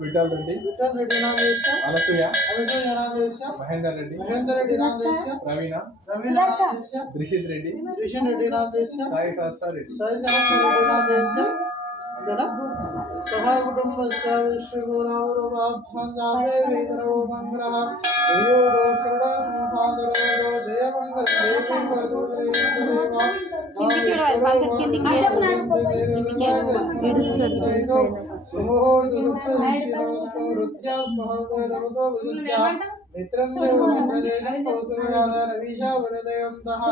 విఠల్ రెడ్డి అనసూయ మహేందర్ రెడ్డి ప్రవీణ రిషిత్ రెడ్డి సాయి సహస్ర రెడ్డి सह कुटुंब विष्णुरावरो मंगल मित्रं देव मित्रदेशं पौत्रराधा रवीशा वरदयन्तः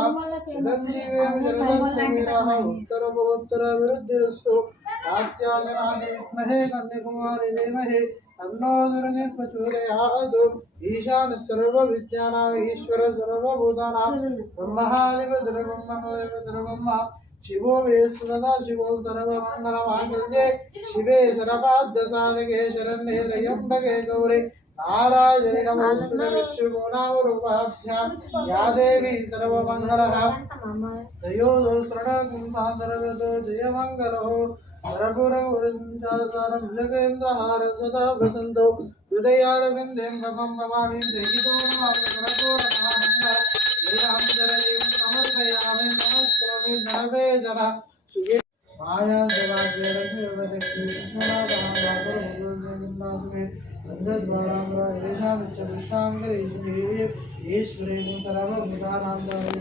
चिदञ्जीवेम जरदस्वीरः उत्तरविरुद्धिरस्तु आस्याजनादि विद्महे कन्याकुमारी धीमहि तन्नो दुर्गे प्रचोदयात् ईशान सर्वविद्यानाम् ईश्वर सर्वभूतानां ब्रह्मादिव सर्वब्रह्म शिवो वेस्तु सदा शिवो सर्वमङ्गलमाङ्गल्ये शिवे सर्वाद्यसाधके शरण्ये त्र्यम्बके गौरी नारायणि नमोस्तुते विश्वगुणावरूपाभ्यां या देवी सर्वमङ्गलः जयोदो शरणकुम्भा सर्वतो जयमङ्गलो सरपुरगुरुञ्चारसारं जगेन्द्रहारं सदा वसन्तो हृदयारविन्दं भवं भवामि जयितो नमः लीलाञ्जनदेवं समर्पयामि नमस्करोमि धनवे जना सुये माया जलाजलक्षेत्रदक्षि विश्वनाथां अंधद्वारां ईशान च विश्रांगरे ईश्वरे सर्वभूतानां